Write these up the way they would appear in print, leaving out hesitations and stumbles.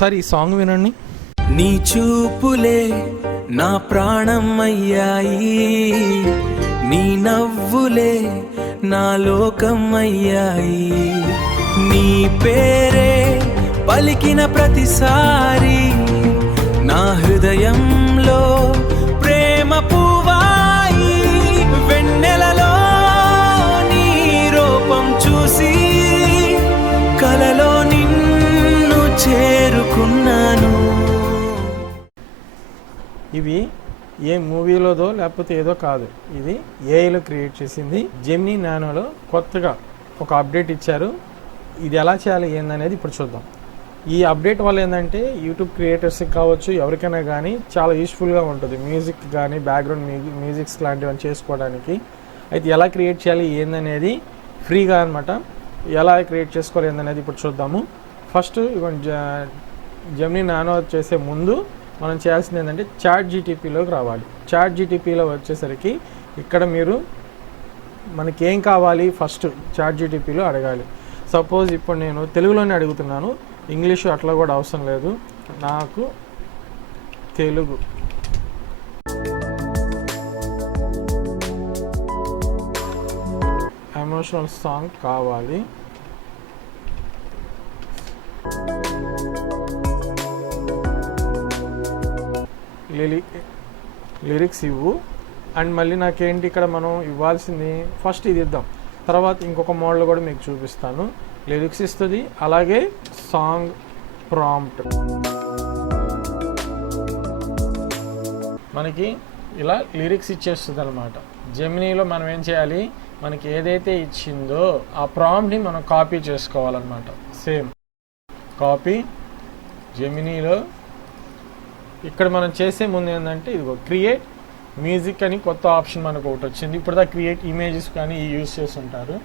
ఒకసారి ఈ సాంగ్ వినండి. నీ చూపులే నా ప్రాణం అయ్యాయి, నీ నవ్వులే నా లోకం అయ్యాయి, నీ పేరే పలికిన ప్రతిసారి నా హృదయంలో ప్రేమ పువ్వాయి. వెన్నెలలో నీ రూపం చూసి కలలో నిన్ను చేరుకున్నాను. ఇవి ఏ మూవీలోదో లేకపోతే ఏదో కాదు, ఇది ఏఐలో క్రియేట్ చేసింది. జెమినీ నానోలో కొత్తగా ఒక అప్డేట్ ఇచ్చారు. ఇది ఎలా చేయాలి ఏందనేది ఇప్పుడు చూద్దాం. ఈ అప్డేట్ వల్ల ఏంటంటే యూట్యూబ్ క్రియేటర్స్కి కావచ్చు, ఎవరికైనా కానీ చాలా యూస్ఫుల్గా ఉంటుంది. మ్యూజిక్ కానీ బ్యాక్గ్రౌండ్ మ్యూజిక్స్ లాంటివన్నీ చేసుకోవడానికి. అయితే ఎలా క్రియేట్ చేయాలి ఏందనేది ఫ్రీగా అనమాట. ఎలా క్రియేట్ చేసుకోవాలి ఏందనేది ఇప్పుడు చూద్దాము. ఫస్ట్ జెమినీ నానో చేసే ముందు మనం చేయాల్సింది ఏంటంటే చాట్ జీటీపీలోకి రావాలి. చాట్ జీటీపీలో వచ్చేసరికి ఇక్కడ మీరు మనకి ఏం కావాలి ఫస్ట్ చాట్ జీటీపీలో అడగాలి. సపోజ్ ఇప్పుడు నేను తెలుగులోనే అడుగుతున్నాను, ఇంగ్లీష్ అట్లా కూడా అవసరం లేదు, నాకు తెలుగు ఎమోషనల్ సాంగ్ కావాలి, లిరిక్స్ ఇవ్వు. అండ్ మళ్ళీ నాకేంటి ఇక్కడ మనం ఇవ్వాల్సింది ఫస్ట్ ఇది ఇద్దాం, తర్వాత ఇంకొక మోడల్ కూడా మీకు చూపిస్తాను. లిరిక్స్ ఇస్తుంది, అలాగే సాంగ్ ప్రాంప్ట్. మనకి ఇలా లిరిక్స్ ఇచ్చేస్తుంది అనమాట. జెమినీలో మనం ఏం చేయాలి, మనకి ఏదైతే ఇచ్చిందో ఆ ప్రాంప్ట్ని మనం కాపీ చేసుకోవాలన్నమాట. సేమ్ కాపీ జెమినీలో. ఇక్కడ మనం చేసే ముందు ఏంటంటే ఇదిగో క్రియేట్ మ్యూజిక్ అని కొత్త ఆప్షన్ మనకు ఒకటి వచ్చింది. ఇప్పుడు దా క్రియేట్ ఇమేజెస్ కానీ యూజ్ చేస్తుంటారు.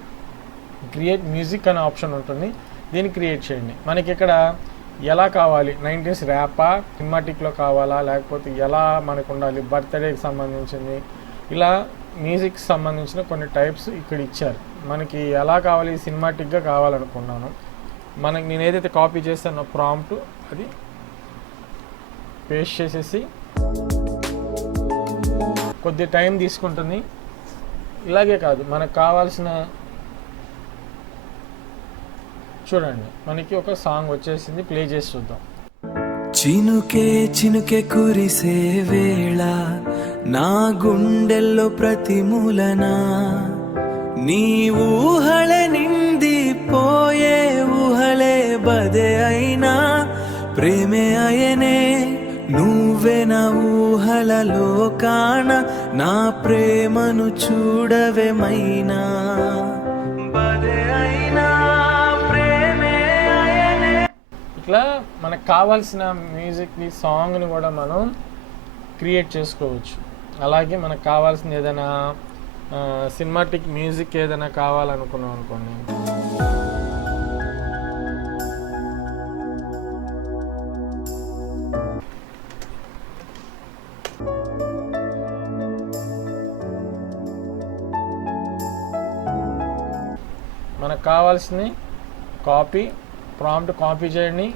క్రియేట్ మ్యూజిక్ అనే ఆప్షన్ ఉంటుంది, దీన్ని క్రియేట్ చేయండి. మనకి ఇక్కడ ఎలా కావాలి, 90s ర్యాపా, సినిమాటిక్లో కావాలా, లేకపోతే ఎలా మనకు ఉండాలి, బర్త్డేకి సంబంధించింది, ఇలా మ్యూజిక్కి సంబంధించిన కొన్ని టైప్స్ ఇక్కడ ఇచ్చారు. మనకి ఎలా కావాలి, సినిమాటిక్గా కావాలనుకున్నాను. మనకి నేను ఏదైతే కాపీ చేస్తానో ప్రాంప్ట్ అది పేస్ట్ చేసేసి కొద్ది టైం తీసుకుంటుంది. ఇలాగే కాదు, మనకు కావాల్సిన చూడండి, మనకి ఒక సాంగ్ వచ్చేసింది, ప్లే చేసి చూద్దాం. చినుకే చినుకే కురిసే వేళ నా గుండెల్లో ప్రతి మూలన నీ ఊహళే నిండిపోయే, ఊహలే బదే అయినా ప్రేమే అయనే, నువ్వే నా ఊహలలో కాన నా ప్రేమను చూడవేమైనా, బదే అయినా ప్రేమే అయనే. ఇట్లా మనకు కావాల్సిన మ్యూజిక్ని సాంగ్ని కూడా మనం క్రియేట్ చేసుకోవచ్చు. అలాగే మనకు కావాల్సిన ఏదైనా సినిమాటిక్ మ్యూజిక్ ఏదైనా కావాలనుకున్నాం అనుకోండి, మనకు కావాల్సింది కాపీ ప్రాంప్ట్ కాపీ చేయండి,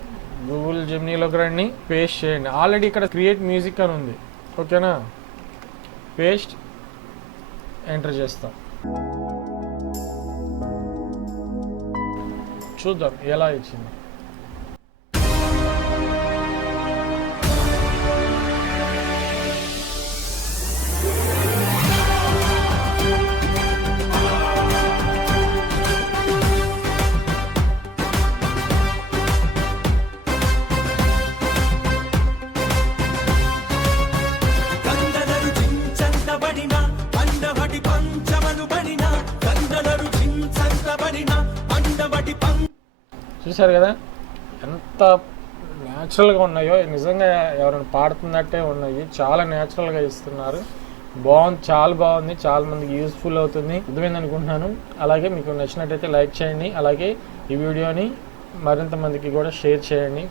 గూగుల్ జెమినీలోకి రండి, పేస్ట్ చేయండి. ఆల్రెడీ ఇక్కడ క్రియేట్ మ్యూజిక్ అని ఉంది, ఓకేనా. పేస్ట్ ఎంటర్ చేస్తాం, చూద్దాం ఎలా ఇచ్చింది. చూసారు కదా ఎంత న్యాచురల్గా ఉన్నాయో, నిజంగా ఎవరైనా పాడుతున్నట్టే ఉన్నాయి, చాలా న్యాచురల్గా ఇస్తున్నారు. బాగుంది, చాలా బాగుంది, చాలా మందికి యూస్ఫుల్ అవుతుంది, అర్థమైంది అనుకుంటున్నాను. అలాగే మీకు నచ్చినట్టయితే లైక్ చేయండి, అలాగే ఈ వీడియోని మరింత మందికి కూడా షేర్ చేయండి.